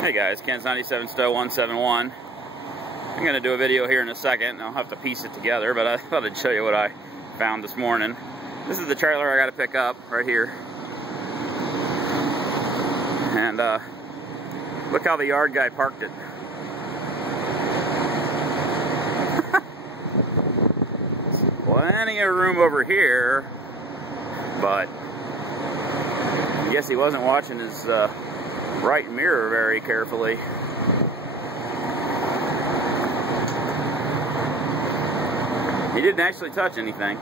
Hey guys, Kansas 97 Stowe 171. I'm going to do a video here in a second, and I'll have to piece it together, but I thought I'd show you what I found this morning. This is the trailer I got to pick up right here. And look how the yard guy parked it. Plenty of room over here, but I guess he wasn't watching his right mirror very carefully. He didn't actually touch anything,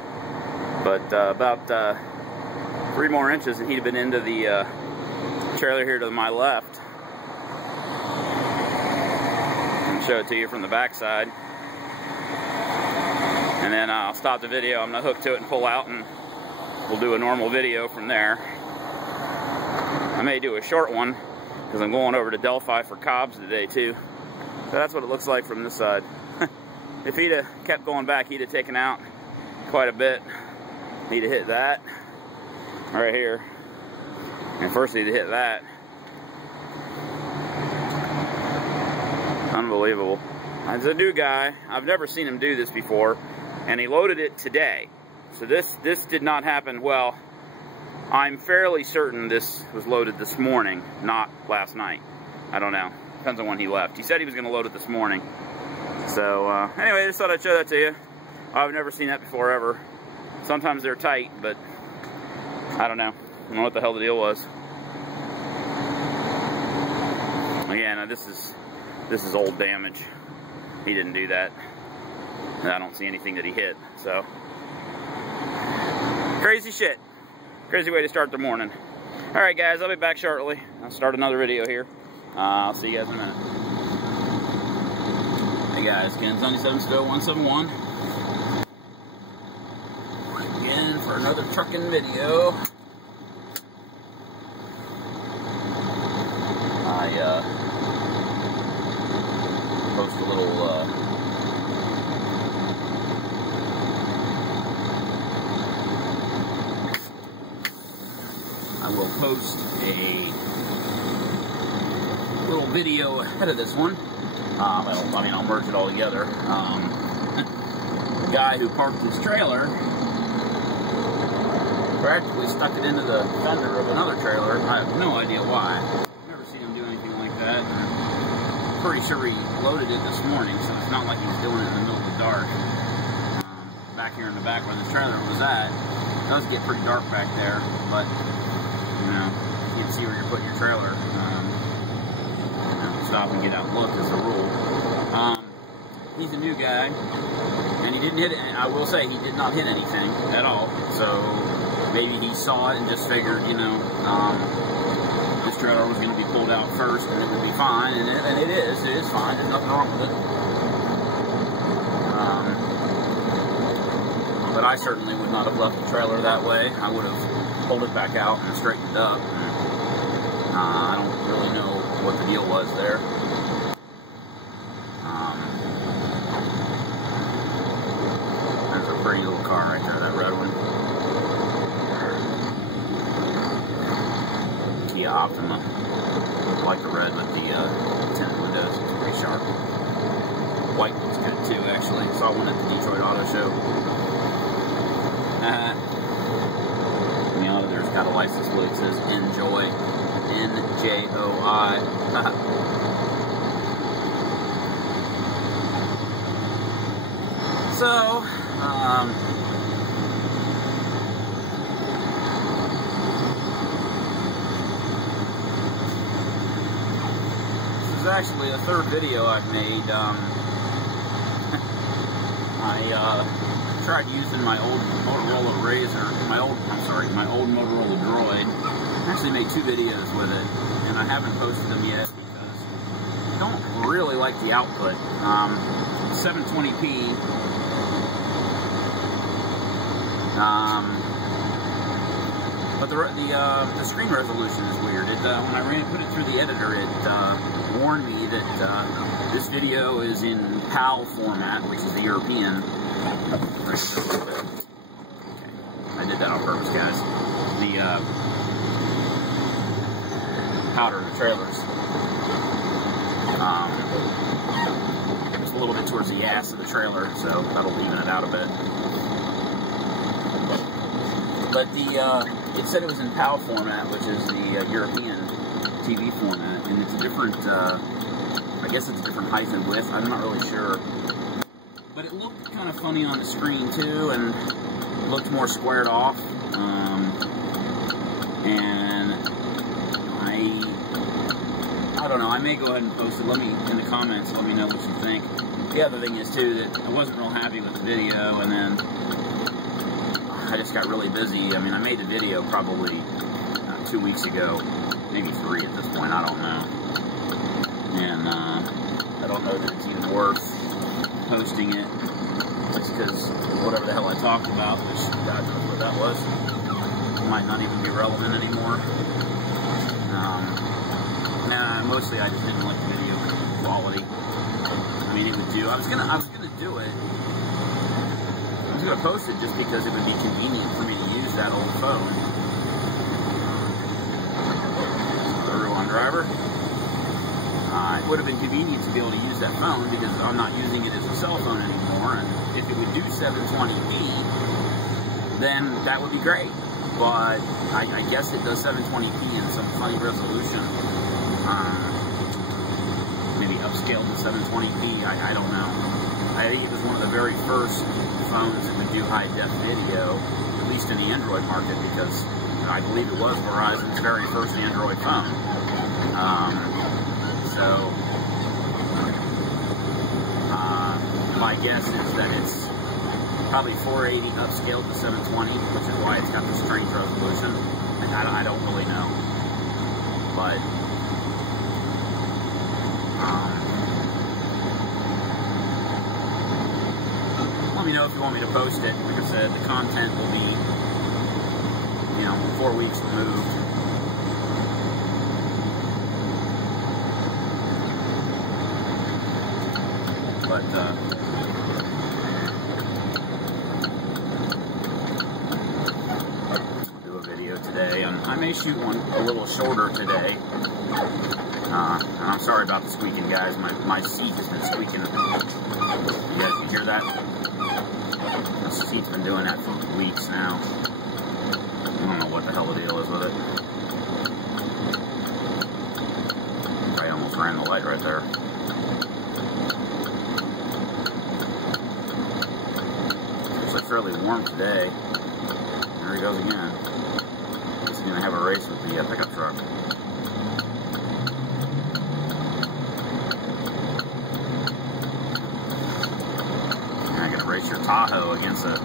but about 3 more inches and he'd have been into the trailer here to my left. I'll show it to you from the back side, and then I'll stop the video. I'm going to hook to it and pull out, and we'll do a normal video from there. I may do a short one because I'm going over to Delphi for cobs today too. So that's what it looks like from this side. If he'd have kept going back, he'd have taken out quite a bit. He'd have hit that right here, and first he'd have hit that. Unbelievable. As a new guy, I've never seen him do this before, and he loaded it today. So this did not happen. Well, I'm fairly certain this was loaded this morning, not last night. I don't know. Depends on when he left. He said he was going to load it this morning. So, anyway, I just thought I'd show that to you. I've never seen that before, ever. Sometimes they're tight, but I don't know. I don't know what the hell the deal was. Again, this is old damage. He didn't do that. And I don't see anything that he hit, so. Crazy shit. Crazy way to start the morning. Alright guys, I'll be back shortly. I'll start another video here. I'll see you guys in a minute. Hey guys, Kansas 97 Stowe 171. Again for another trucking video. I post a little I will post a little video ahead of this one. I'll merge it all together. The guy who parked his trailer practically stuck it into the fender of another trailer. I have no idea why. Never seen him do anything like that. I'm pretty sure he loaded it this morning, so it's not like he's doing it in the middle of the dark. Back here in the back where this trailer was at, it does get pretty dark back there, but you know, you can see where you're putting your trailer. Stop and get out and look is the rule. He's a new guy, and he didn't hit it. I will say he did not hit anything at all. So maybe he saw it and just figured, you know, this trailer was going to be pulled out first and it would be fine, and it is. It is fine. There's nothing wrong with it. But I certainly would not have left the trailer that way. I would have pulled it back out and straightened it up. I don't really know what the deal was there. That's a pretty little car right there, that red one. Kia Optima. I like the red with the tinted windows. It's pretty sharp. White looks good too, actually. Saw one at the Detroit Auto Show. The auditor's got a license plate that says Enjoy. N-J-O-I. So, this is actually a third video I've made. I tried using my old Motorola Razr, my old Motorola Droid. I actually made 2 videos with it, and I haven't posted them yet because I don't really like the output. 720p, but the screen resolution is weird. When I put it through the editor, it warned me that this video is in PAL format, which is the European. Okay. I did that on purpose, guys. The powder in the trailers It's a little bit towards the ass of the trailer, so that'll even it out a bit. But it said it was in PAL format, which is the European TV format, and it's a different, I guess it's a different height and width. I'm not really sure. But it looked kind of funny on the screen, too, and looked more squared off. And I don't know, I may go ahead and post it. Let me, in the comments, let me know what you think. The other thing is, too, that I wasn't real happy with the video, and then I just got really busy. I mean, I made the video probably 2 weeks ago, maybe 3 at this point, I don't know. And I don't know that it's even worth posting it, just because whatever the hell I talked about, which God knows what that was, might not even be relevant anymore. Nah, mostly I just didn't like the video quality. I mean, it would do. I was gonna do it. I was gonna post it just because it would be convenient for me to use that old phone. The rear-wheel driver. It would have been convenient to be able to use that phone because I'm not using it as a cell phone anymore. And if it would do 720p, then that would be great. But I guess it does 720p in some funny resolution. Maybe upscaled to 720p, I don't know. I think it was one of the very first phones that would do high-def video, at least in the Android market, because I believe it was Verizon's very first Android phone. So, my guess is that it's probably 480 upscaled to 720, which is why it's got this strange resolution. And I don't really know. But, let me know if you want me to post it. Like I said, the content will be, 4 weeks removed. But, do a video today, and I may shoot one a little shorter today. And I'm sorry about the squeaking, guys. My seat has been squeaking. You guys can hear that? The seat's been doing that for weeks now. I don't know what the hell the deal is with it. I almost ran the light right there. It's fairly warm today. There he goes again. He's going to have a race with the pickup truck. And I'm going to race your Tahoe against a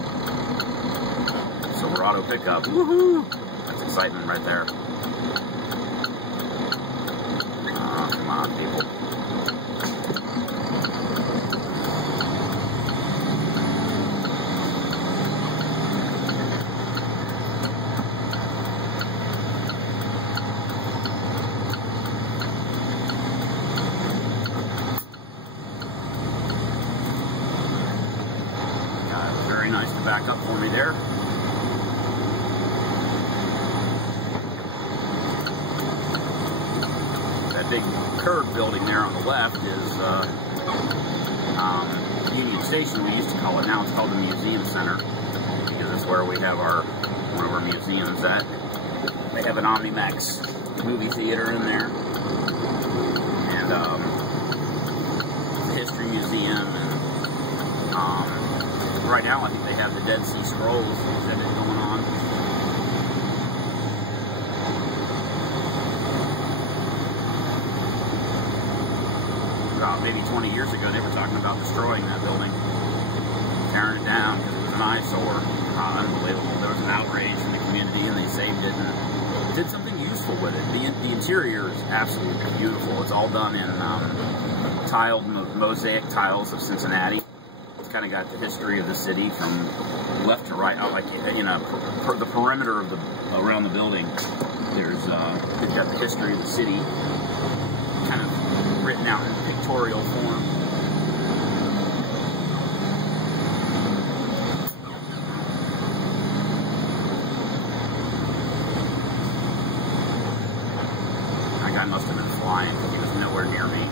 Silverado pickup. Woohoo! That's excitement right there. Oh, come on, people. Nice to back up for me there. That big curved building there on the left is Union Station, we used to call it. Now it's called the Museum Center because it's where we have one of our museums at. They have an Omnimax movie theater in there, and the History Museum, and right now I think they have the Dead Sea Scrolls exhibit going on. About maybe 20 years ago they were talking about destroying that building, tearing it down because it was an eyesore. Unbelievable. There was an outrage from the community and they saved it and did something useful with it. The interior is absolutely beautiful. It's all done in tiled mosaic tiles of Cincinnati. Kind of got the history of the city from left to right, like the perimeter of around the building. There's they've got the history of the city, kind of written out in pictorial form. That guy must have been flying because he was nowhere near me.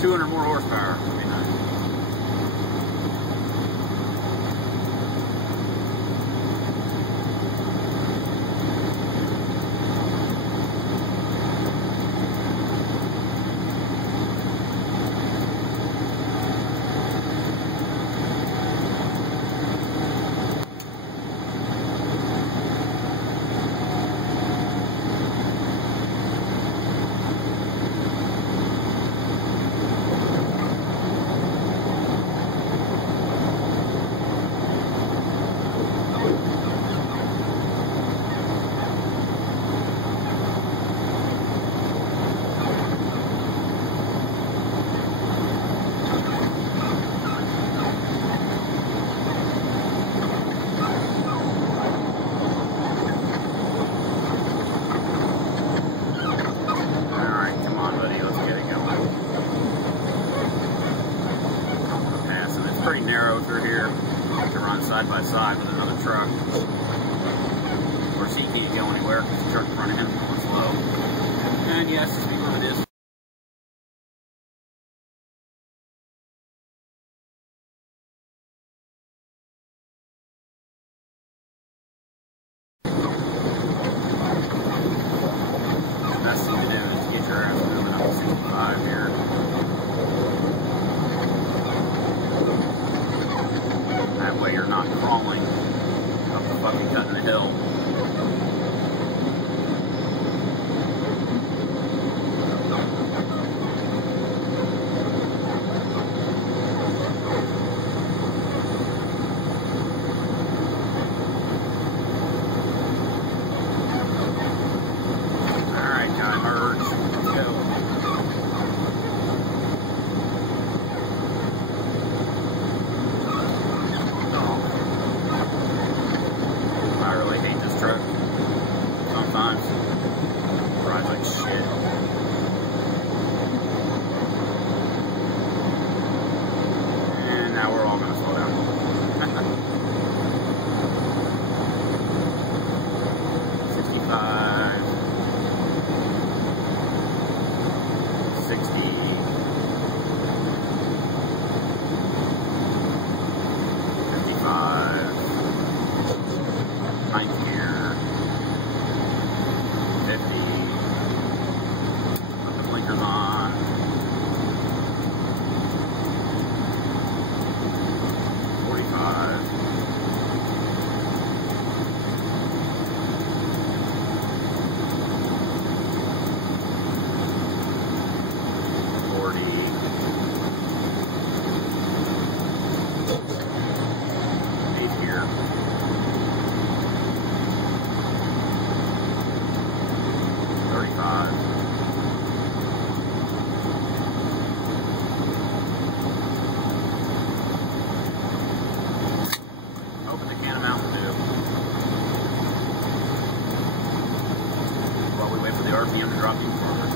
200 more horsepower. That'd be nice. Pretty narrow through here to run side by side with another truck. Of course, he can't go anywhere because the truck in front of him is going slow. And yes, the speed limit is. The best thing to do is get your ass moving up to 65 here. That way you're not crawling up the fucking cut in the hill. Alright, time merge. Let's go. Truck sometimes drives like shit. And now we're all gonna slow down. 65, 60, 55, 90. 50. Put the blinkers on. 45. 40. 8 here. 35. Open the can of Mountain Dew while we wait for the RPM to drop even further.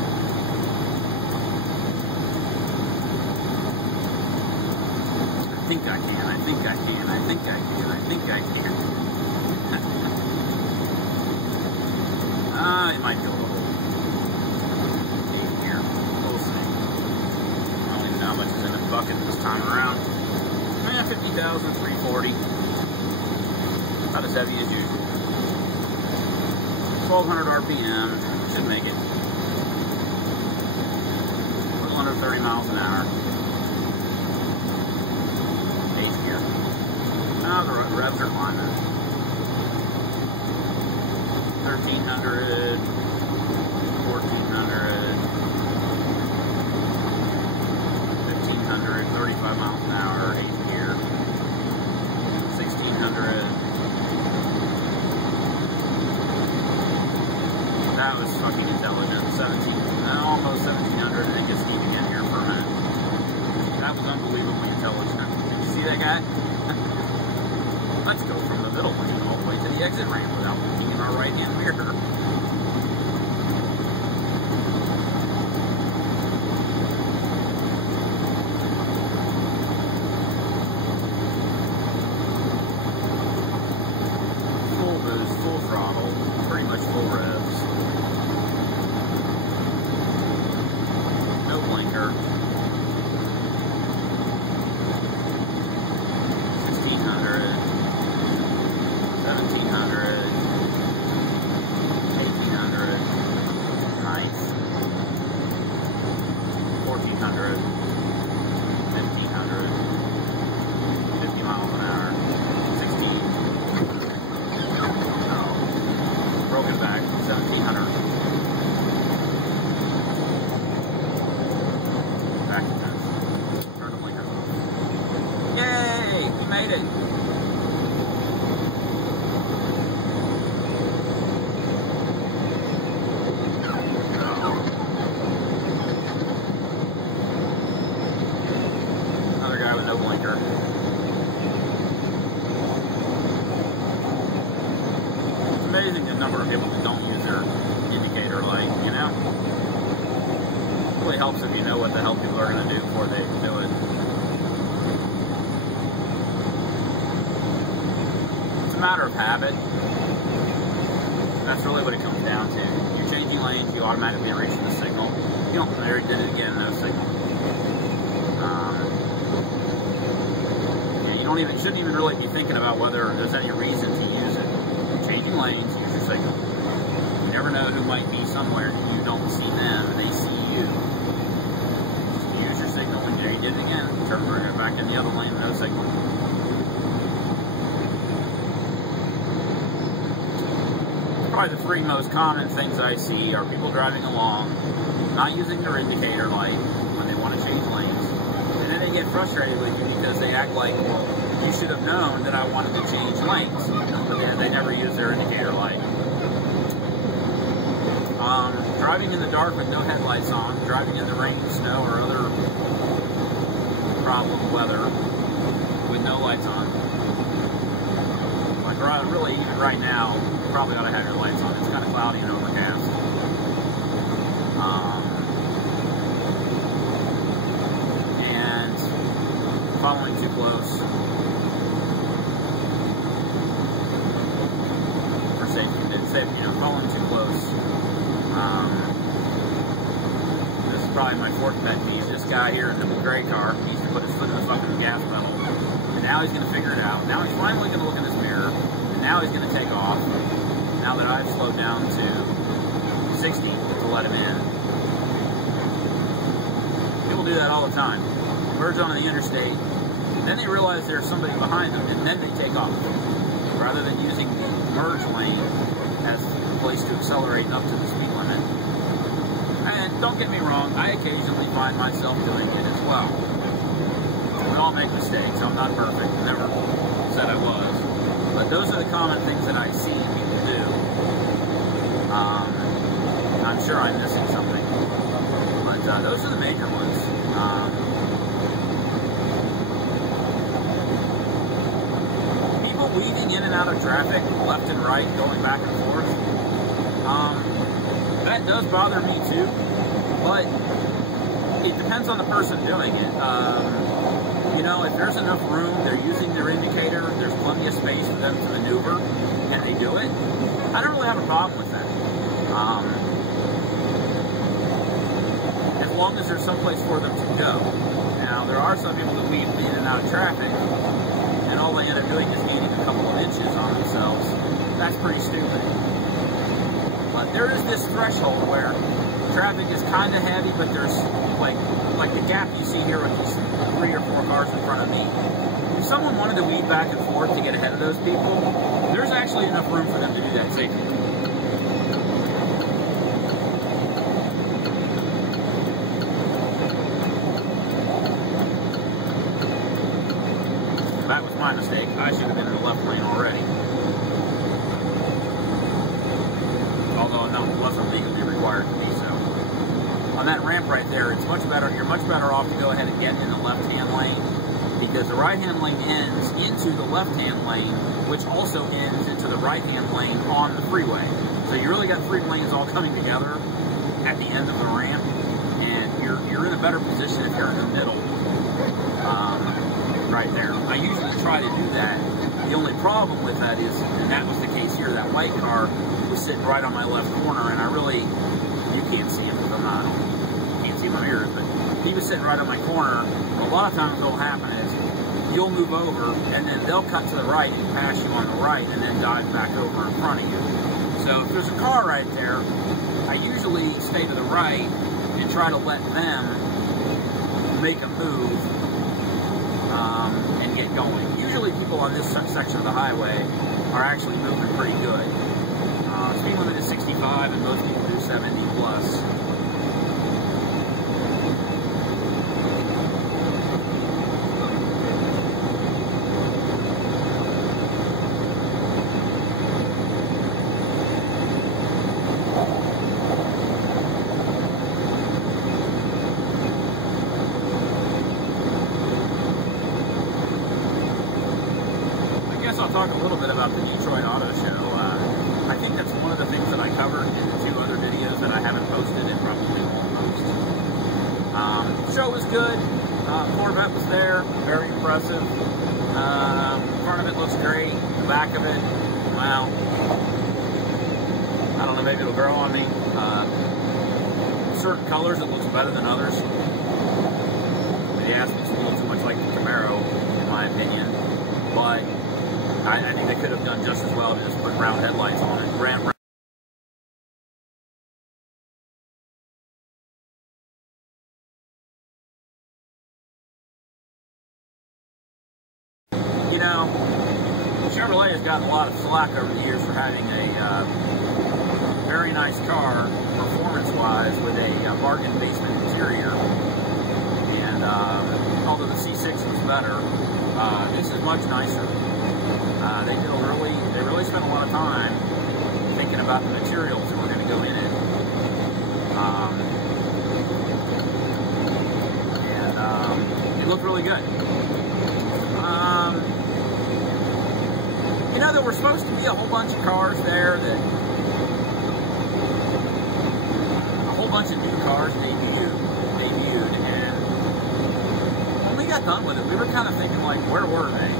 I think I can, I think I can, I think I can, I think I can. It might go a little deep here. We'll see. I don't even know how much is in the bucket this time around. 50,340. About as heavy as usual. 1,200 RPM. Should make it. A little under 30 miles an hour. 8 here. Now the revs are climbing. 1,300, 1,400, 1,500, 35 miles an hour, 8 here, 1,600. That was fucking intelligent. 17, almost 1,700, and it gets steep again here for a minute. That was unbelievably intelligent. Did you see that guy? Let's go from the middle lane all the way to the exit ramp without looking in our right-hand mirror. 1600, 1500, 50 miles an hour, 16. No. Broken back, 1700. Back to 10. Turn the blinkers off. Yay! We made it! Another guy with no blinker. It's amazing the number of people that don't use their indicator light, you know? It really helps if you know what the hell people are going to do before they do it. It's a matter of habit. That's really what it comes down to. You're changing lanes, you automatically reach the signal. You don't, there it did it again, no signal. Yeah, you don't even, shouldn't even really be thinking about whether there's any reason to use it. Changing lanes, use your signal. You never know who might be somewhere and you don't see them and they see you. Just use your signal and there you did it again. Turn right back in the other lane, no signal. Probably the three most common things I see are people driving along, not using their indicator light when they want to change lanes, and then they get frustrated with you because they act like, well, you should have known that I wanted to change lanes, but they never use their indicator light. Driving in the dark with no headlights on, driving in the rain, snow, or other problem weather with no lights on. Like really, even right now, you probably ought to have your lights on. It's kind of cloudy and overcast. And following too close. For safety, you know, following too close. This is probably my fourth pet peeve. This guy here in the gray car needs to put his foot in the fucking gas pedal. And now he's going to figure it out. Now he's finally going to look in his mirror. And now he's going to take off. Now that I've slowed down to 60 to let him in. People do that all the time. Merge onto the interstate. Then they realize there's somebody behind them. And then they take off. Rather than using the merge lane as a place to accelerate up to the speed limit. And don't get me wrong, I occasionally find myself doing it as well. We all make mistakes. I'm not perfect. Never said I was. But those are the common things that I see people do. I'm sure I'm missing something. But those are the major ones. People weaving in and out of traffic, left and right, going back and forth. That does bother me too. But it depends on the person doing it. You know, if there's enough room, they're using their indicator, there's plenty of space for them to maneuver, and they do it, I don't really have a problem with that. As long as there's someplace for them to go. Now, there are some people that weave in and out of traffic, and all they end up doing is gaining a couple of inches on themselves. That's pretty stupid. But there is this threshold where traffic is kind of heavy, but there's like the gap you see here with these 3 or 4 cars in front of me. If someone wanted to weave back and forth to get ahead of those people, there's actually enough room for them to do that safely. That was my mistake. I should have been in the left lane already. Although no, it wasn't legally required to be so. On that ramp right there, it's much better. You're much better off to go ahead and get in the left-hand lane, because the right-hand lane ends into the left-hand lane, which also ends into the right-hand lane on the freeway. So you really got 3 lanes all coming together at the end of the ramp, and you're in a better position if you're in the middle, right there. I usually try to do that. The only problem with that is, and that was the case here, that white car was sitting right on my left corner, and you can't see him because I can't see my mirrors, but he was sitting right on my corner. A lot of times what will happen is you'll move over, and then they'll cut to the right and pass you on the right, and then dive back over in front of you. So if there's a car right there, I usually stay to the right and try to let them make a move and get going. Usually people on this section of the highway are actually moving pretty good. Speed limit is 65 and most people do 70 plus. I'll talk a little bit about the Detroit Auto Show. I think that's one of the things that I covered in the 2 other videos that I haven't posted and probably won't post. The show was good. Corvette was there, very impressive. Front of it looks great. The back of it, wow. I don't know, maybe it'll grow on me. Certain colors it looks better than others. They asked me, it's a little too much like the Camaro, in my opinion. But I think they could have done just as well to just put round headlights on it. You know, Chevrolet has gotten a lot of slack over the years for having a very nice car, performance-wise, with a bargain basement interior. And although the C6 was better, this is much nicer. They really spent a lot of time thinking about the materials that were going to go in it. It looked really good. You know, there were supposed to be a whole bunch of cars there a whole bunch of new cars debuted, and when we got done with it, we were kind of thinking, like, where were they?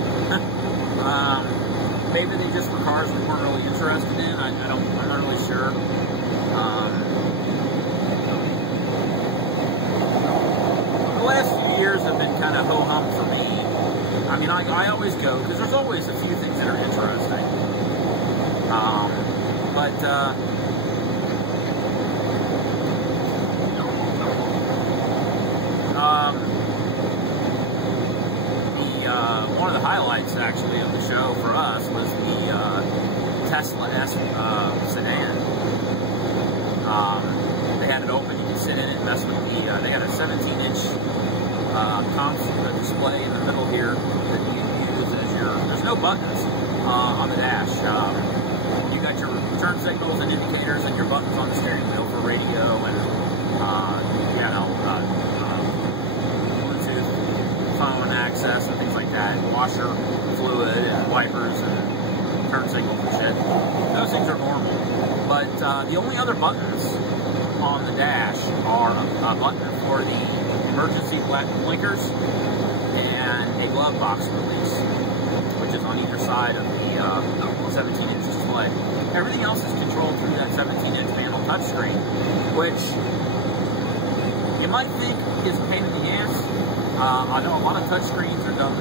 Maybe they just were cars we weren't really interested in. I'm not really sure. The last few years have been kind of ho-hum for me. I mean, I always go, because there's always a few things that are interesting. One of the highlights, actually, of the show for us was the Tesla S sedan. They had it open, you could sit in it, mess with the, they had a 17-inch display in the middle here that you can use as your, there's no buttons on the dash. You got your turn signals and indicators and your buttons on the steering wheel for radio and, you know, Bluetooth phone access and things like that, washer fluid and wipers and turn signals and shit. Those things are normal. But the only other buttons on the dash are a button for the emergency blinkers and a glove box release, which is on either side of the 17-inch display. Everything else is controlled through that 17-inch panel touchscreen, which you might think is a pain in the ass. I know a lot of touchscreens are done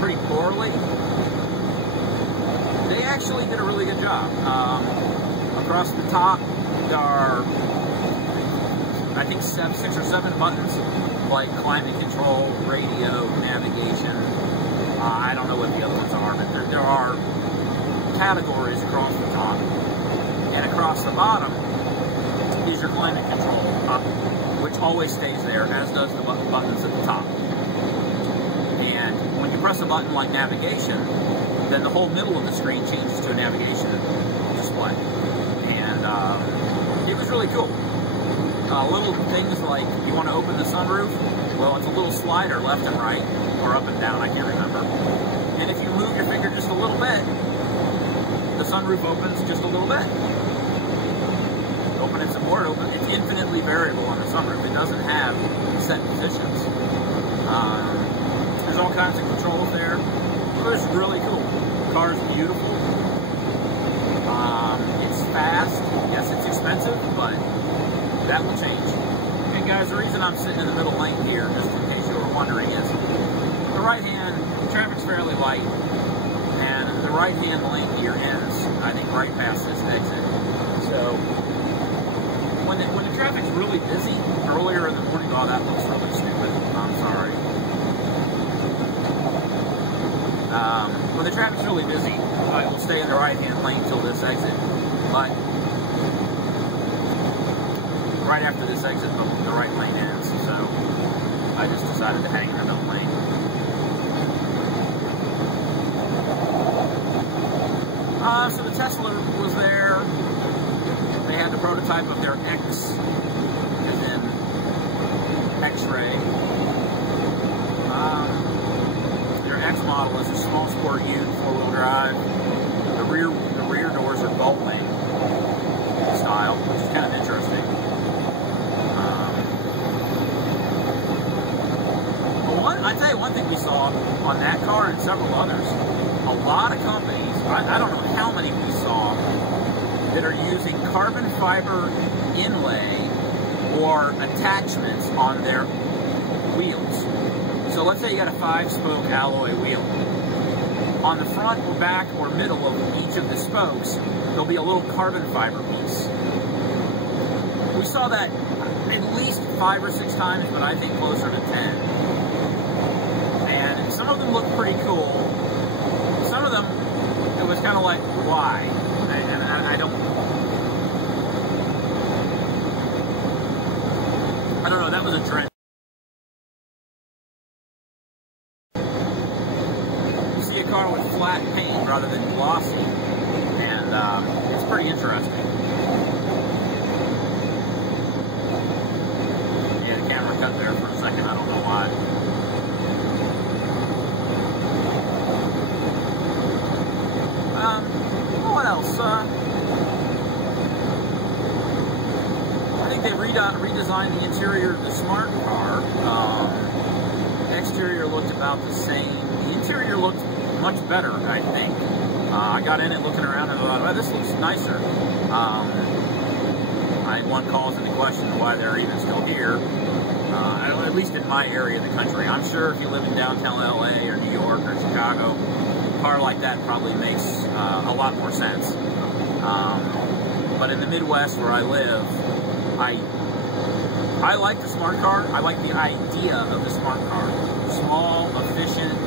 pretty poorly. They actually did a really good job. Across the top, there are, I think, 6 or 7 buttons, like climate control, radio, navigation. I don't know what the other ones are, but there are categories across the top. And across the bottom is your climate control, which always stays there, as does the buttons at the top. And when you press a button like navigation, then the whole middle of the screen changes to a navigation display. And it was really cool. Little things like, you want to open the sunroof? Well, it's a little slider left and right, or up and down, I can't remember. And if you move your finger just a little bit, the sunroof opens just a little bit. Open it some more, it's infinitely variable on the sunroof. It doesn't have set positions. There's all kinds of controls there. It was really cool. The car's beautiful. It's fast. Yes, it's expensive, but that will change. And guys, the reason I'm sitting in the middle lane here, just in case you were wondering, is the right-hand traffic's fairly light, and the right-hand lane here ends, I think, right past this exit. So when the traffic's really busy earlier in the morning Oh, that looks really stupid. I'm sorry. When the traffic's really busy, I will stay in the right-hand lane till this exit. But right after this exit, the right lane ends. So I just decided to hang in the middle lane. So the Tesla was there. They had the prototype of their X, as in X-ray. Their X model is a small sport ute, 4-wheel drive. The rear doors are gullwing style, which is kind of interesting. I'd tell you one thing we saw on that car and several others. A lot of companies, I don't know how many we saw, that are using carbon fiber inlay or attachments on their wheels. So let's say you got a 5-spoke alloy wheel. On the front or back or middle of each of the spokes, there'll be a little carbon fiber piece. We saw that at least 5 or 6 times, but I think closer to 10. And some of them look pretty cool. Some of them, it was kind of like, why? And I don't know, that was a trend. You see a car with flat paint rather than glossy, and it's pretty interesting. Yeah, the camera cut there for a second, I don't know why. What else? I think they redesigned the interior of the smart car. The exterior looked about the same. The interior looked much better, I think. I got in it looking around and thought, well, this looks nicer. I had one calls into question why they're even still here, at least in my area of the country. I'm sure if you live in downtown LA or New York or Chicago, a car like that probably makes a lot more sense. But in the Midwest where I live, I like the smart car. I like the idea of the smart car. Small, efficient,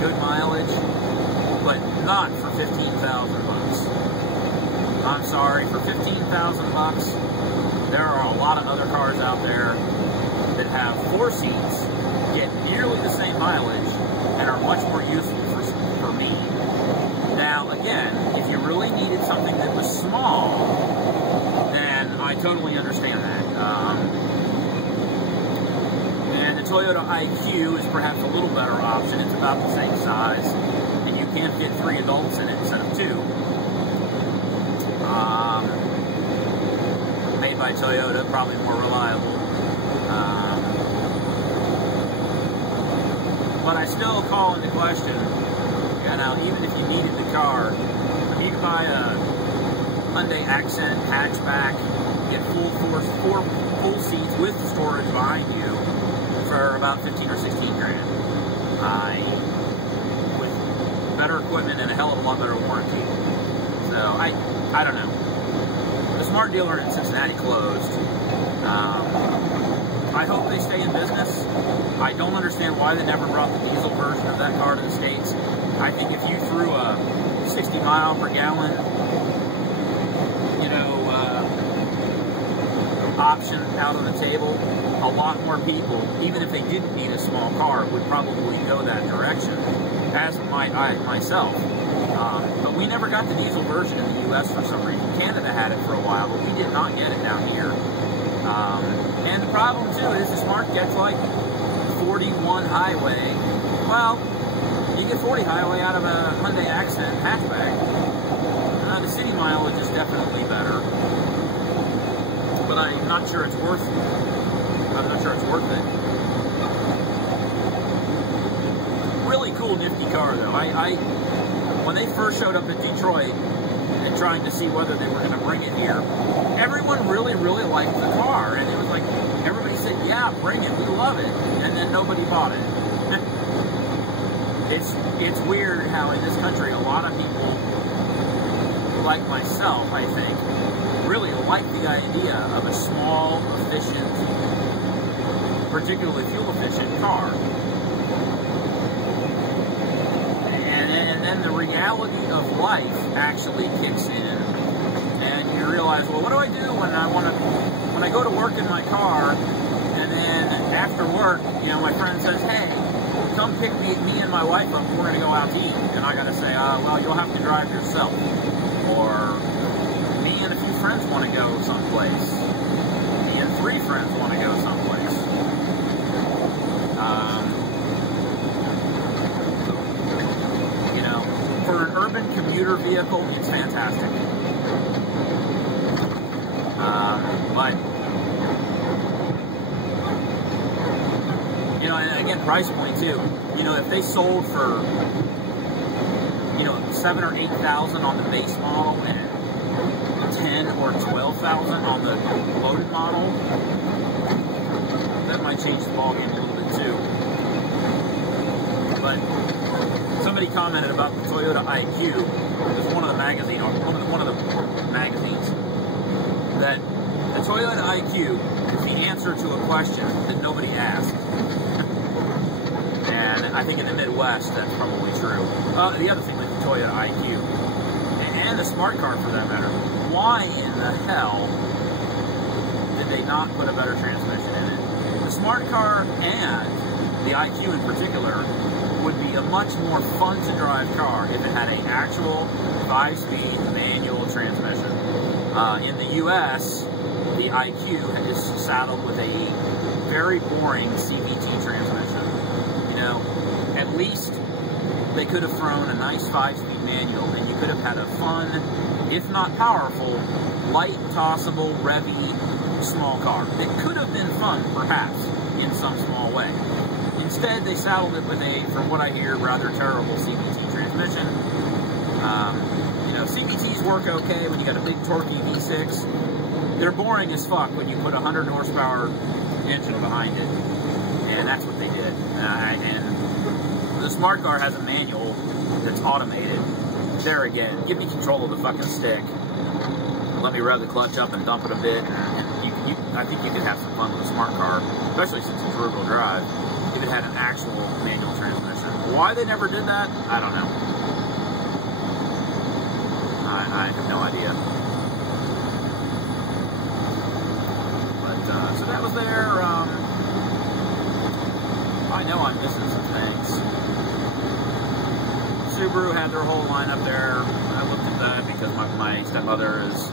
good mileage, but not for 15,000 bucks. I'm sorry, for 15,000 bucks, there are a lot of other cars out there that have 4 seats, get nearly the same mileage, and are much more useful for me. Now, again, if you really needed something that was small, then I totally understand that. And the Toyota IQ is perhaps a little better option. It's about the same size, and you can fit 3 adults in it instead of 2. Made by Toyota, probably more reliable. But I still call into question, you know, even if you needed the car, if you could buy a Hyundai Accent hatchback, get full seats with storage behind you for about 15 or 16 grand. With better equipment and a hell of a lot better warranty. So I don't know. The Smart dealer in Cincinnati closed. I hope they stay in business. I don't understand why they never brought the diesel version of that car to the States. I think if you threw a 60 mile per gallon, you know, option out on the table, a lot more people, even if they didn't need a small car, would probably go that direction, as might I myself. But we never got the diesel version in the U.S. for some reason. Canada had it for a while, but we did not get it down here. And the problem, too, is the Smart gets like 41 highway. Well, you get 40 highway out of a Hyundai Accent hatchback. The city mileage is definitely better. But I'm not sure it's worth it. Really cool, nifty car, though. When they first showed up at Detroit and trying to see whether they were going to bring it here, everyone really, really liked the car. And it was like, everybody said, yeah, bring it, we love it. And then nobody bought it. It's weird how in this country, a lot of people, like myself, I think, really like the idea of a small, efficient particularly fuel-efficient car. And then the reality of life actually kicks in, and you realize, well, what do I do when I go to work in my car, and then after work, you know, my friend says, hey, come pick me and my wife up, we're going to go out to eat. And I got to say, well, you'll have to drive yourself. Or me and a few friends want to go someplace. Me and 3 friends want to go someplace. You know, for an urban commuter vehicle, it's fantastic. But you know, and again, price point too. You know, if they sold for, you know, 7,000 or 8,000 on the base model and 10 or 12,000 on the loaded model, that might change the ballgame a little bit too. But somebody commented about the Toyota IQ. It was one of the magazines that the Toyota IQ is the answer to a question that nobody asked. And I think in the Midwest, that's probably true. The other thing, like the Toyota IQ, and the smart car for that matter, why in the hell did they not put a better transmission in it? The smart car and the IQ in particular would be a much more fun to drive car if it had an actual 5-speed manual transmission. In the US, the IQ is saddled with a very boring CVT transmission. You know, at least they could have thrown a nice 5-speed manual, and you could have had a fun, if not powerful, light, tossable, revvy, small car. It could have been fun, perhaps, in some small way. Instead, they saddled it with a, from what I hear, rather terrible CVT transmission. You know, CVTs work okay when you got a big torquey V6. They're boring as fuck when you put a 100 horsepower engine behind it. And that's what they did. And the smart car has a manual that's automated. There again, give me control of the fucking stick. Let me rev the clutch up and dump it a bit. I think you could have some fun with a smart car, especially since it's rear-wheel drive, if it had an actual manual transmission. Why they never did that, I don't know. I have no idea. But, so that was there. I know I'm missing some things. Subaru had their whole line up there. I looked at that because my stepmother is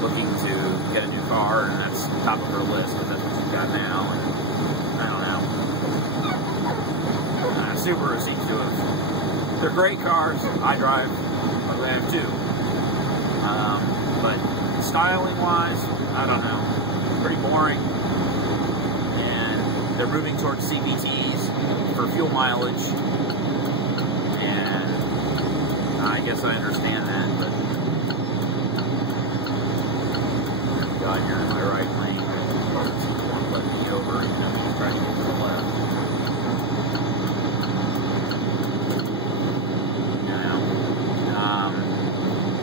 looking to get a new car, and that's top of her list, because that's what she's got now, and I don't know. Subaru seems to have, they're great cars. I drive, I have 2. But styling-wise, I don't know. Pretty boring. And they're moving towards CVTs for fuel mileage, and I guess I understand that, but God, you're in my right lane. You won't let me over, even though you try to go to the left.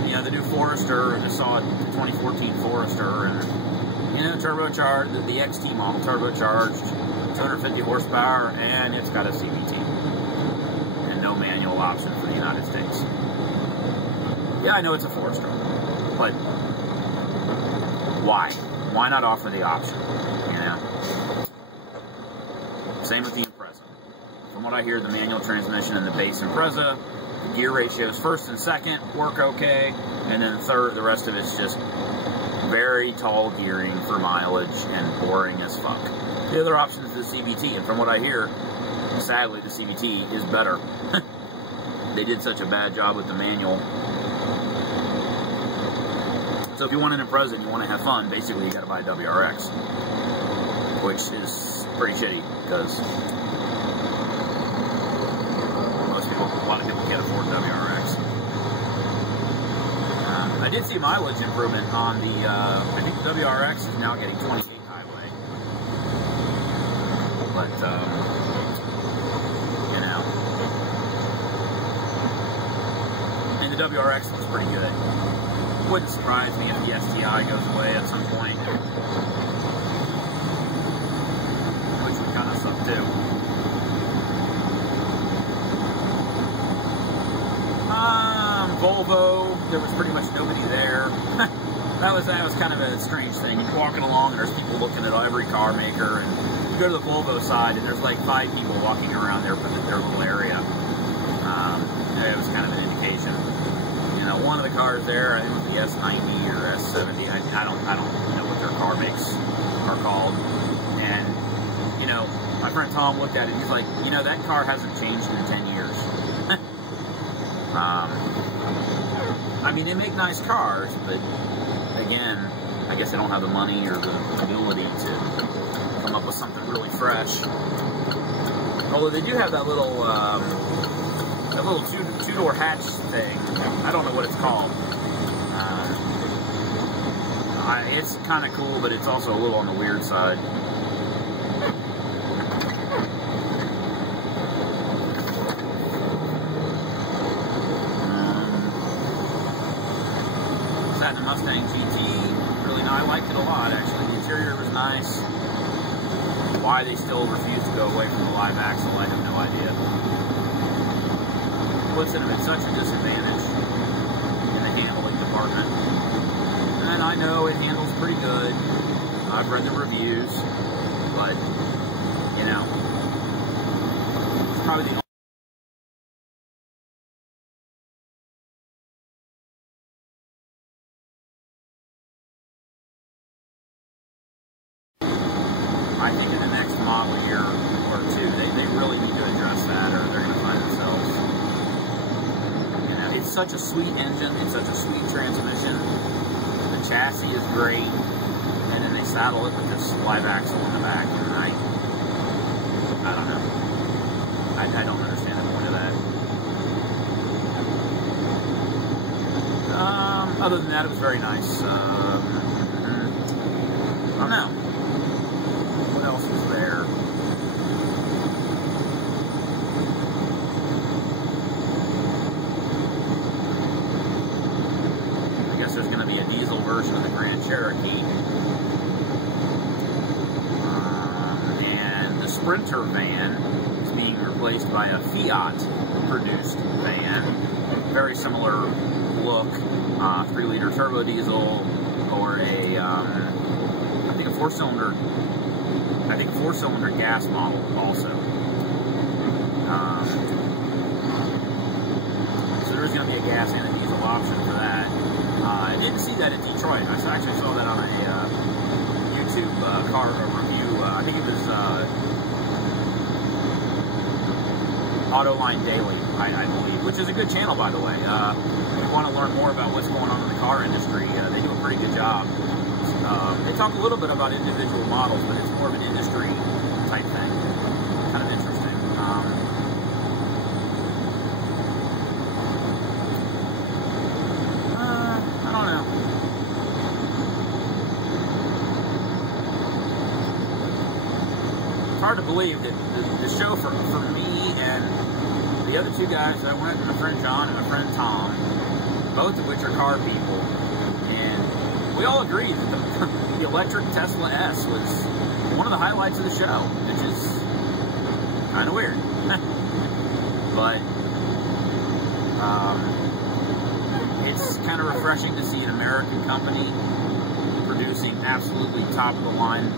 You know, the new Forester, I just saw it, the 2014 Forester, and, you know, turbocharged, the XT model, turbocharged, 250 horsepower, and it's got a CVT. And no manual option for the United States. Yeah, I know it's a Forester, but why? Why not offer the option, you know? Same with the Impreza. From what I hear, the manual transmission in the base Impreza, the gear ratios first and second work okay, and then third, the rest of it's just very tall gearing for mileage and boring as fuck. The other option is the CVT, and from what I hear, sadly, the CVT is better. They did such a bad job with the manual. So if you want an Impreza and you want to have fun, basically you got to buy a WRX, which is pretty shitty because a lot of people can't afford WRX. I did see mileage improvement on the, I think the WRX is now getting 28 highway, but, you know, and the WRX looks pretty good. Wouldn't surprise me if the STI goes away at some point. Volvo, there was pretty much nobody there. that was kind of a strange thing. You're walking along and there's people looking at every car maker, and you go to the Volvo side and there's like 5 people walking around there within their little area. It was kind of an indication. You know, one of the cars there, I think it was the S90 or S70. I don't know what their car makes are called. And you know, my friend Tom looked at it and he's like, you know, that car hasn't changed in 10 years. I mean, they make nice cars, but again, I guess they don't have the money or the ability to come up with something really fresh. Although they do have that little two-door hatch thing. I don't know what it's called. It's kind of cool, but it's also a little on the weird side. Sat in a Mustang GT. Really, no, I liked it a lot, actually. The interior was nice. Why they still refuse to go away from the live axle, I have no idea. Puts them at such a disadvantage in the handling department. And I know it handles pretty good. I've read the reviews, but, you know, it's probably the only I think in the next model year or two, they really need to address that, or they're going to find themselves. You know, it's such a sweet engine, it's such a sweet transmission. The chassis is great, and then they saddle it with this live axle in the back, and I don't know. I don't understand the point of that. Other than that, it was very nice. I don't know. What else was there? I guess there's going to be a diesel version of the Grand Cherokee. And the Sprinter van is being replaced by a Fiat-produced van. Very similar look. 3-liter turbo diesel, or a, I think a four-cylinder gas model also. So there is going to be a gas and a diesel option for that. I didn't see that in Detroit. I actually saw that on a YouTube car review. I think it was Autoline Daily, I believe, which is a good channel, by the way. If you want to learn more about what's going on in the car industry, they do a pretty good job. They talk a little bit about individual models, but it's more of an industry type thing. Kind of interesting. I don't know. It's hard to believe that the show for me and the other 2 guys that went, my friend John and my friend Tom, both of which are car people, and we all agreed that the electric Tesla S was one of the highlights of the show, which is kind of weird. But it's kind of refreshing to see an American company producing absolutely top-of-the-line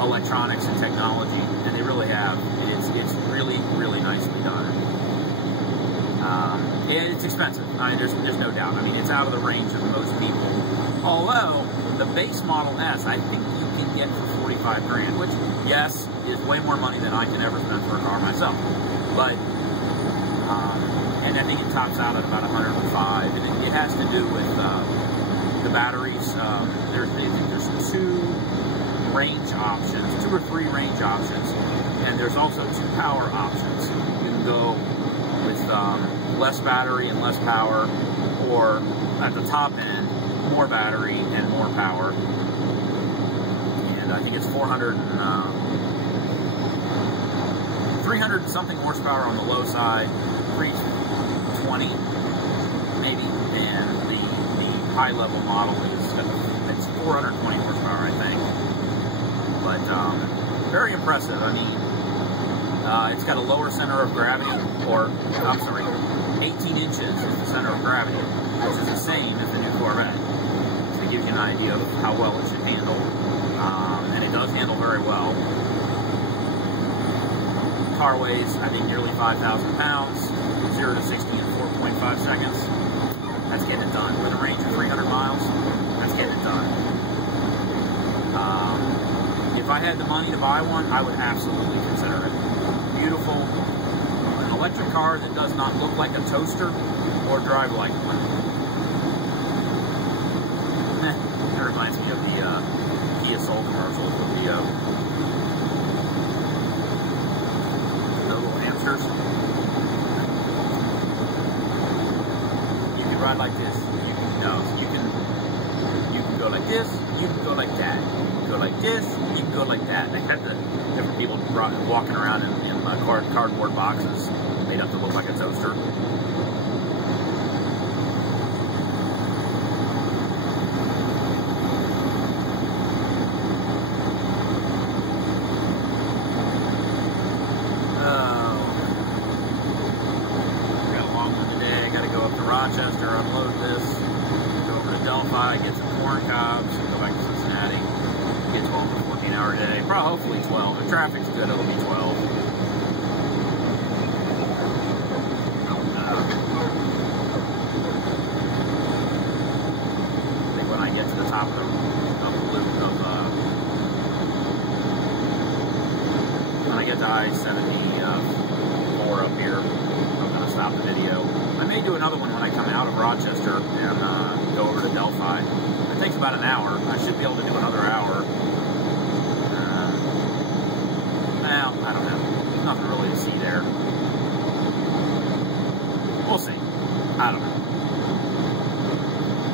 electronics and technology, and they really have. It's really, really nicely done. And it's expensive. I mean, there's no doubt. I mean, it's out of the range of most people. Although the base Model S, I think you can get for 45 grand, which, yes, is way more money than I can ever spend for a car myself. But and I think it tops out at about 105, and it has to do with the batteries. There's 2 range options, 2 or 3 range options, and there's also 2 power options. You can go with less battery and less power, or at the top end, more battery and more power. And I think it's 300 and something horsepower on the low side, 320 maybe, and the high level model is it's 420 horsepower, I think. But very impressive. I mean, it's got a lower center of gravity, or I'm sorry, 18 inches is the center of gravity, which is the same as the new Corvette. So it gives you an idea of how well it should handle. And it does handle very well. The car weighs, I think, nearly 5,000 pounds, 0 to 60 in 4.5 seconds. That's getting it done. With a range of 300 miles, that's getting it done. If I had the money to buy one, I would absolutely consider it. Beautiful. An electric car that does not look like a toaster or drive like one. That reminds me of the Kia Soul commercials with the little hamsters. You can ride like this. You can go like this. You can go like that. You can go like this. You can go like that. They had the different people walking around in cardboard boxes made up to look like a toaster. Rochester, unload this, go over to Delphi, get some corn cobs, go back to Cincinnati, get 12 to 14 hour day, probably hopefully 12. If traffic's good, it'll be 12. I think when I get to the top of the loop when I get to I-74 up here, I'm going to stop the video. I may do another one when I come out of Rochester and go over to Delphi. It takes about an hour. I should be able to do another hour. Well, I don't know. There's nothing really to see there. We'll see. I don't know.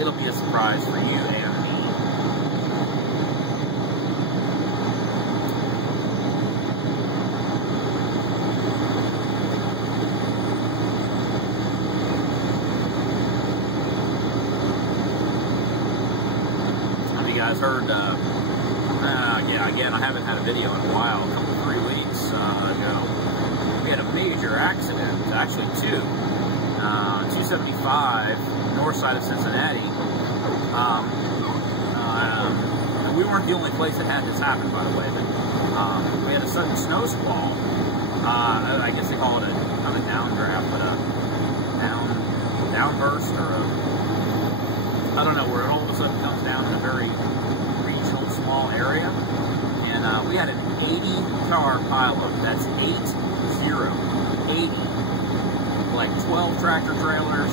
It'll be a surprise for you and me. You guys heard, yeah, again, I haven't had a video in a while, a couple, 3 weeks ago. We had a major accident, actually two. 275, north side of Cincinnati. We weren't the only place that had this happen, by the way, but we had a sudden snow squall. I guess they call it not a downdraft, but a downburst, or I don't know, where it all of a sudden comes down in a very regional, small area. And we had an 80-car pileup. That's 80. 80. Like 12 tractor trailers.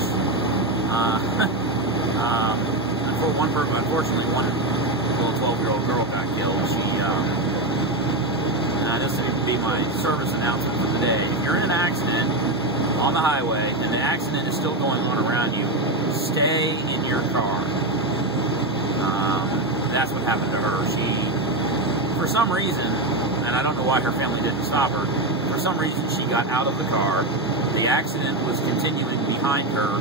Unfortunately, one little 12-year-old girl got killed. She, this would be my service announcement for the day. If you're in an accident on the highway and the accident is still going on around you, stay in your car. That's what happened to her. She, for some reason, and I don't know why her family didn't stop her, for some reason she got out of the car. The accident was continuing behind her,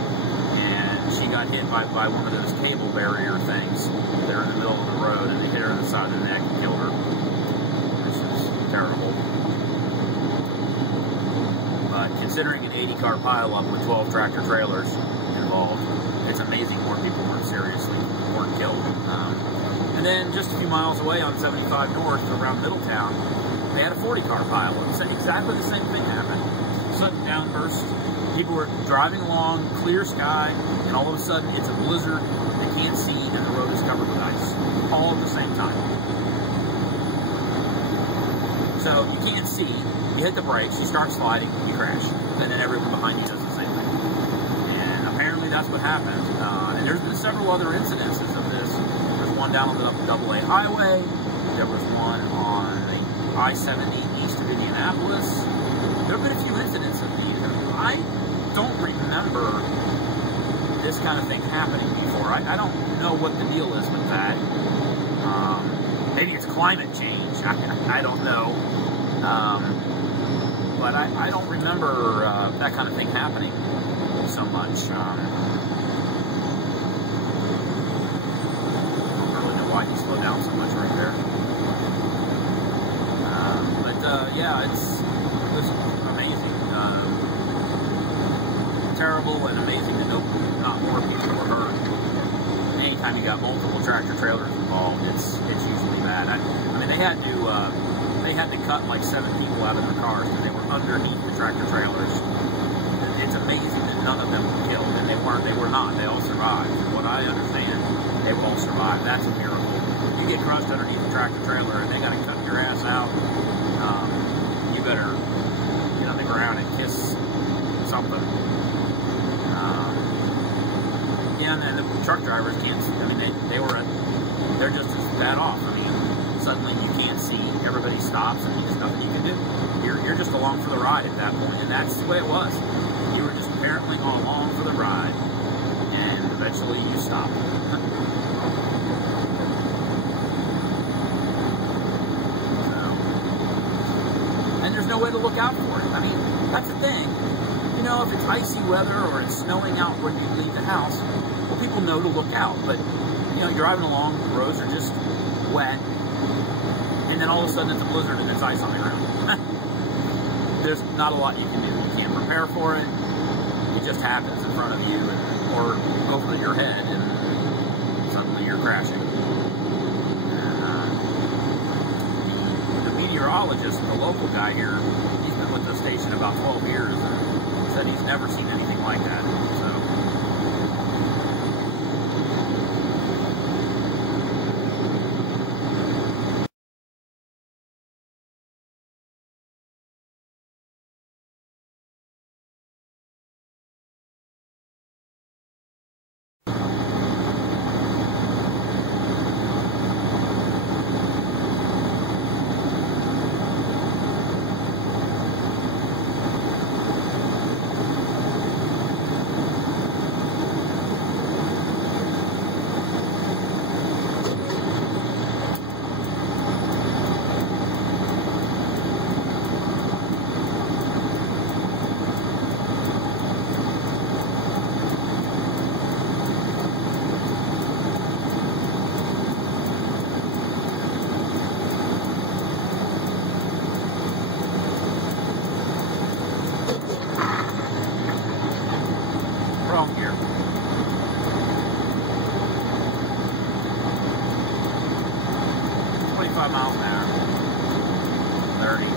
and she got hit by one of those cable barrier things that are in the middle of the road, and they hit her in the side of the neck and killed her. This is terrible. But considering an 80-car pileup with 12 tractor trailers involved, it's amazing more people weren't killed. And then just a few miles away on 75 North around Middletown, they had a 40-car pileup. So exactly the same thing happened. Sudden downburst. People were driving along, clear sky, and all of a sudden it's a blizzard. They can't see, and the road is covered with ice. All at the same time. So you can't see. You hit the brakes, you start sliding, you crash. And then everyone behind you does the same thing. And apparently that's what happened. And there's been several other incidences of this. There's one down on the AA highway. There was one on the I-70 east of Indianapolis. There have been a few incidents of these. And I don't remember this kind of thing happening before. I don't know what the deal is with that. Maybe it's climate change. I don't know. But I don't remember that kind of thing happening so much. I don't really know why he slowed down so much right there. Yeah, it's amazing. Terrible. miracle and amazing that not more people were hurt. Anytime you got multiple tractor trailers involved, it's usually bad. I mean, they had to cut like 7 people out of their cars because they were underneath the tractor trailers. It's amazing that none of them were killed, and they were not. They all survived. From what I understand, they all survived. That's a miracle. You get crushed underneath the tractor trailer, and they got to cut your ass out. You better get on the ground and kiss something. Yeah, and the truck drivers can't see. I mean, they're just as bad off. I mean, suddenly you can't see. Everybody stops, and there's nothing you can do. You're just along for the ride at that point, and that's the way it was. You were just apparently going along for the ride, and eventually you stopped. And there's no way to look out for it. I mean, that's the thing. You know, if it's icy weather or it's snowing out when you leave the house, well, people know to look out. But, you know, you're driving along, the roads are just wet, and then all of a sudden it's a blizzard and there's ice on the ground. There's not a lot you can do. You can't prepare for it. It just happens in front of you or over your head, and suddenly you're crashing. The meteorologist, the local guy here, he's been with the station about 12 years, and said he's never seen anything like that. So. Wrong gear. 25 miles an hour. 30.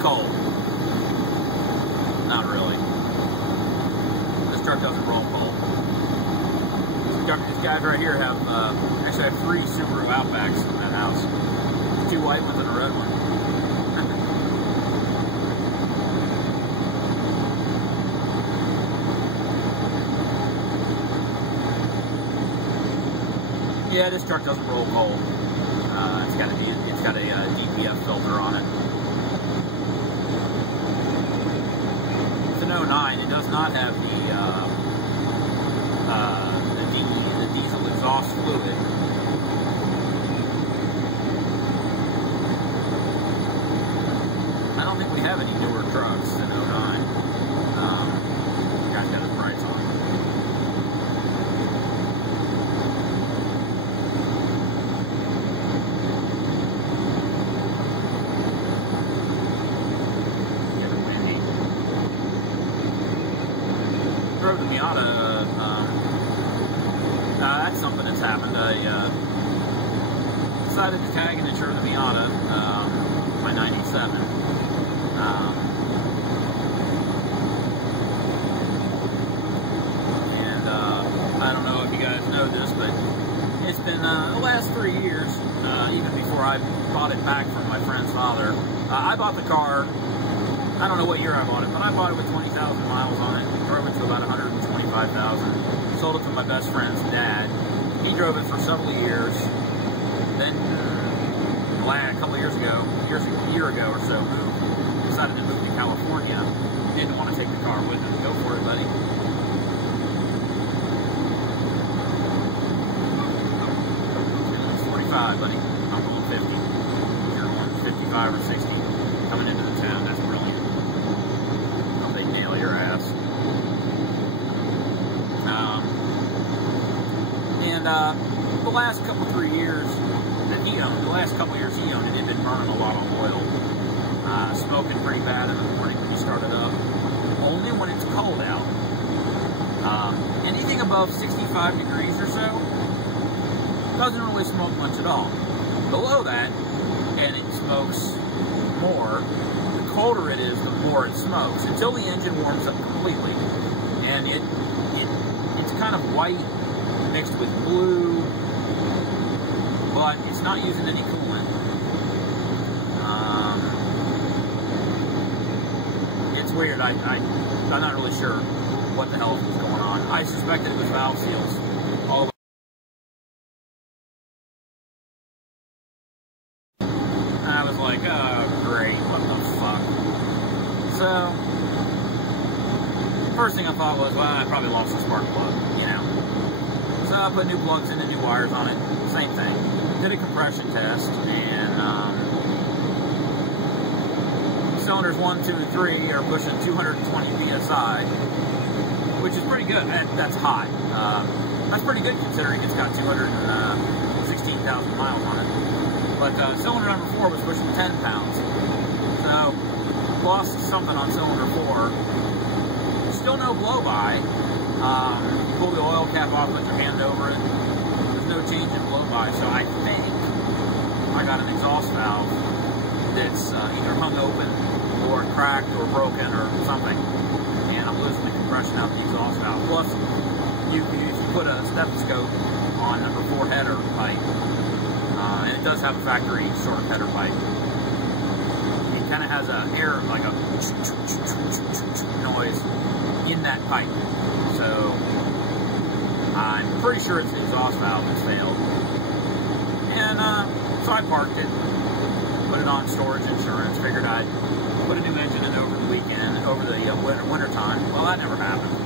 Coal. Not really. This truck doesn't roll coal. These guys right here have, actually I have 3 Subaru Outbacks in that house. 2 white ones and a red one. Yeah, this truck doesn't roll coal. It's got a DPF filter on it. 09, it does not have the diesel exhaust fluid. I don't think we have any newer trucks in 09. Guy's got his brights on. that's something that's happened. I decided to tag and insure the Miata, my 97. I don't know if you guys know this, but it's been the last 3 years, even before I bought it back from my friend's father. I bought the car, I don't know what year I bought it, but I bought it with 20,000 miles on it, drove it to about 125,000, sold it to my best friend's dad. He drove it for several years, then a couple years ago, a year ago or so, decided to move to California. Didn't want to take the car with him. Go for it, buddy. 45, buddy. I'm going 50. You're going 55 or 60. Coming into the town. That's brilliant. Oh, they nail your ass. The last couple, 3 years that he owned, the last couple years he owned it, it had been burning a lot of oil. Smoking pretty bad in the morning when you start it up. Only when it's cold out. Anything above 65 degrees or so doesn't really smoke much at all. Below that, and it smokes more, the colder it is, the more it smokes, until the engine warms up completely. And it's kind of white mixed with blue, but it's not using any coolant. It's weird. I'm not really sure what the hell was going on. I suspected it was valve seals. All the I was like, oh, great, what the fuck? So, first thing I thought was, well, I probably lost the spark plug, you know. So I put new plugs in and new wires on it, same thing. Did a compression test, and cylinders 1, 2, and 3 are pushing 220 psi, which is pretty good. That's hot. That's pretty good considering it's got 216,000 miles on it. But cylinder number 4 was pushing 10 pounds. So, lost something on cylinder 4. Still no blow-by. You pull the oil cap off, put your hand over it. There's no change in blow-by. So I think I got an exhaust valve that's either hung open or cracked or broken or something. And I'm losing the compression out the exhaust valve. Plus, you put a stethoscope on number 4 header pipe. And it does have a factory sort of header pipe. It kind of has a air, like a noise in that pipe. So I'm pretty sure it's the exhaust valve that's failed. And so I parked it, put it on storage insurance, figured I'd put a new engine in over the weekend, over the winter time. Well, that never happened.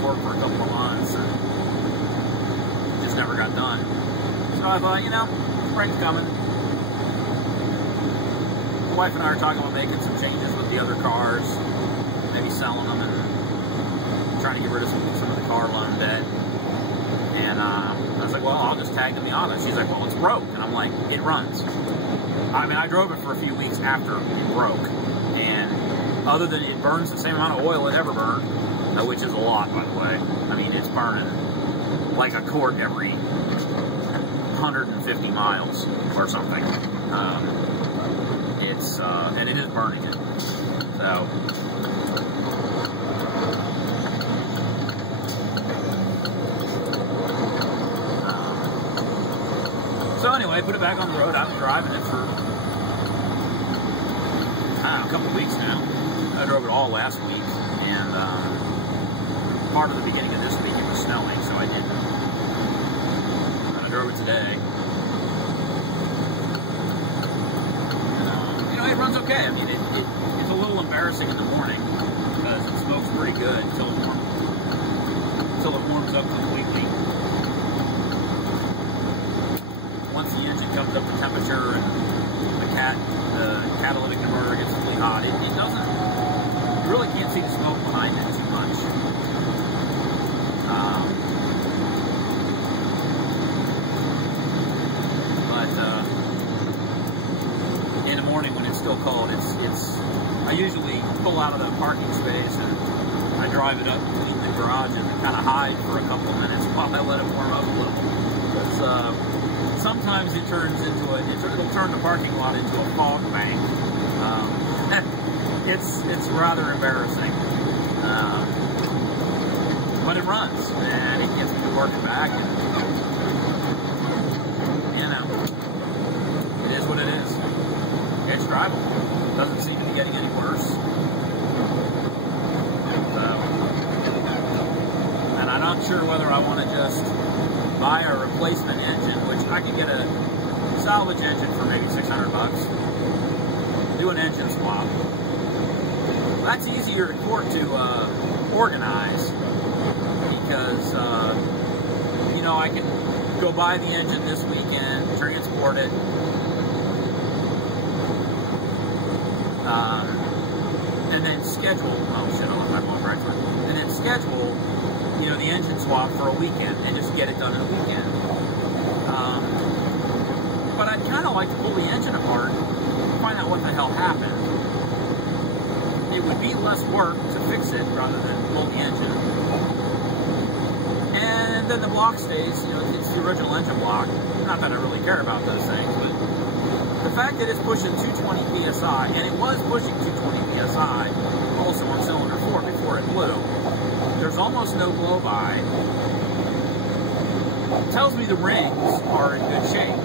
Work for a couple of months and just never got done. So I thought, you know, spring's coming. The wife and I are talking about making some changes with the other cars, maybe selling them and trying to get rid of some of the car loan debt. And I was like, well, I'll just tag the Miata. She's like, well, it's broke. And I'm like, it runs. I mean, I drove it for a few weeks after it broke. And other than it burns the same amount of oil it ever burned, which is a lot, by the way. I mean, it's burning like a quart every 150 miles or something. And it is burning it. So anyway, I put it back on the road. I've been driving it for, a couple of weeks now. I drove it all last week, and part of the beginning of this week it was snowing, so I didn't. And I drove it today. You know, it runs okay. I mean, it's a little embarrassing in the morning because it smokes pretty good until it warms up completely. Once the engine comes up to temperature and the catalytic converter gets really hot, it doesn't. You really can't see the smoke behind it too much. In the morning when it's still cold, I usually pull out of the parking space and I drive it up between the garage and kind of hide for a couple of minutes while I let it warm up a little. Because sometimes it turns into it'll turn the parking lot into a fog bank. It's rather embarrassing. But it runs, and it gets me to work and back, and, you know, it is what it is. It's drivable. Doesn't seem to be getting any worse. So, and I'm not sure whether I want to just buy a replacement engine, which I could get a salvage engine for maybe $600. Do an engine swap. That's easier to organize. Because, you know, I can go buy the engine this weekend, transport it, and then schedule, oh shit, I left my phone right there, and then schedule, you know, the engine swap for a weekend, and just get it done in a weekend. But I'd kind of like to pull the engine apart, find out what the hell happened. It would be less work to fix it rather than pull the engine. And then the block stays, you know, it's the original engine block. Not that I really care about those things, but the fact that it's pushing 220 PSI, and it was pushing 220 PSI, also on cylinder 4 before it blew, there's almost no blow-by. It tells me the rings are in good shape.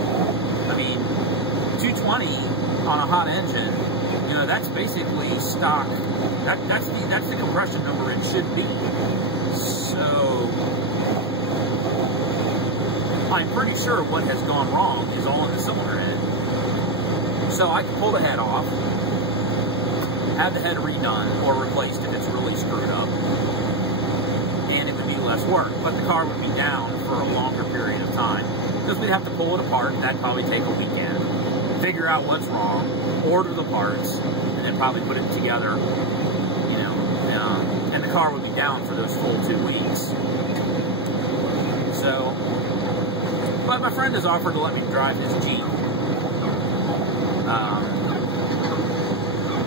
I mean, 220 on a hot engine, you know, that's basically stock. That's the compression number it should be. So I'm pretty sure what has gone wrong is all in the cylinder head. So I can pull the head off, have the head redone or replaced if it's really screwed up, and it would be less work. But the car would be down for a longer period of time because we'd have to pull it apart. That'd probably take a weekend, figure out what's wrong, order the parts, and then probably put it together. You know, and the car would be down for those full 2 weeks. So. But my friend has offered to let me drive his Jeep.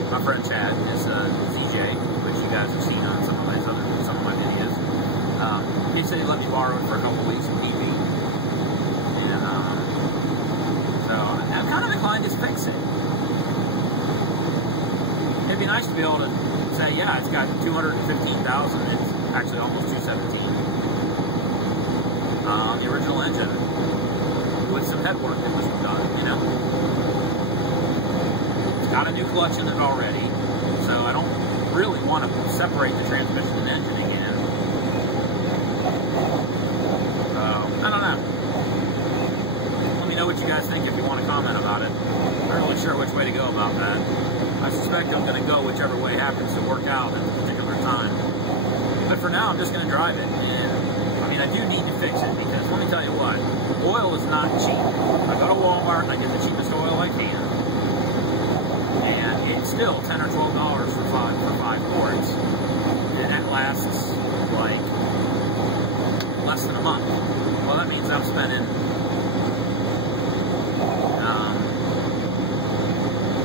My friend Chad is DJ, which you guys have seen on some of my videos. He said he'd let me borrow it for a couple of weeks if need be. And so I'm kind of inclined to fix it. It'd be nice to be able to say, yeah, it's got 215,000. It's actually almost 217. The original engine with some head work that was done, you know. It's got a new clutch in it already, so I don't really want to separate the transmission and engine again. So, I don't know. Let me know what you guys think if you want to comment about it. I'm not really sure which way to go about that. I suspect I'm going to go whichever way happens to work out at a particular time. But for now, I'm just going to drive it, and I mean, I do need to fix it because let me tell you what, oil is not cheap. I go to Walmart and I get the cheapest oil I can, and it's still $10 or $12 for five quarts, and that lasts like less than a month. Well, that means I'm spending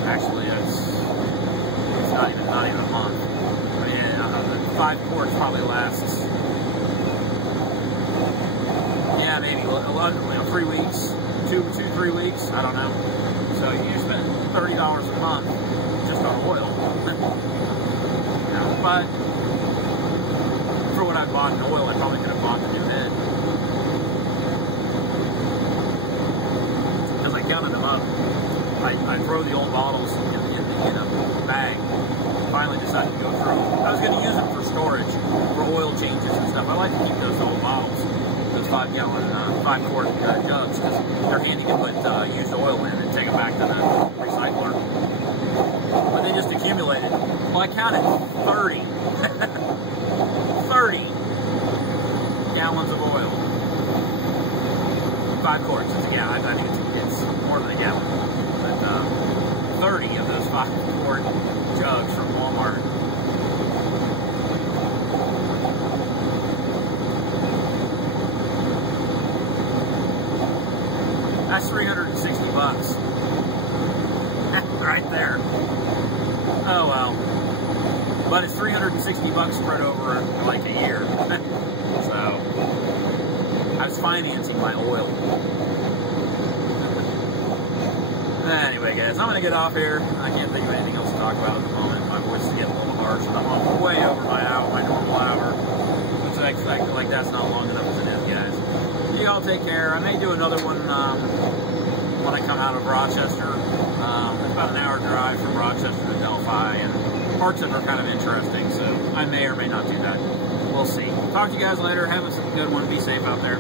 actually it's not even a month. I mean, the 5 quarts probably lasts. Yeah, maybe 3 weeks, 3 weeks, I don't know. So you're spending $30 a month just on oil. You know, but for what I bought in oil, I probably could have bought the new head. Because I counted them up. I throw the old bottles in a bag. Finally decided to go through them. I was going to use them for storage, for oil changes and stuff. I like to keep those old bottles. 5-gallon, 5-quart jugs, because they're handy to put used oil in and take them back to the recycler. But they just accumulated. Well, I counted 30. 30 gallons of oil. 5 quarts is a gallon. I think it's more than a gallon. But 30 of those 5-quart jugs from Walmart. That's $360 right there. Oh well. But it's $360 spread over like a year. So I was financing my oil. Anyway, guys, I'm going to get off here. I can't think of anything else to talk about at the moment. My voice is getting a little harsh, and I'm on way over my hour, my normal hour. Which I feel like that's not long enough as it is, guys. You all take care. I may do another one when I come out of Rochester. It's about an hour drive from Rochester to Delphi, and parts of it are kind of interesting, so I may or may not do that. We'll see. Talk to you guys later. Have a good one. Be safe out there.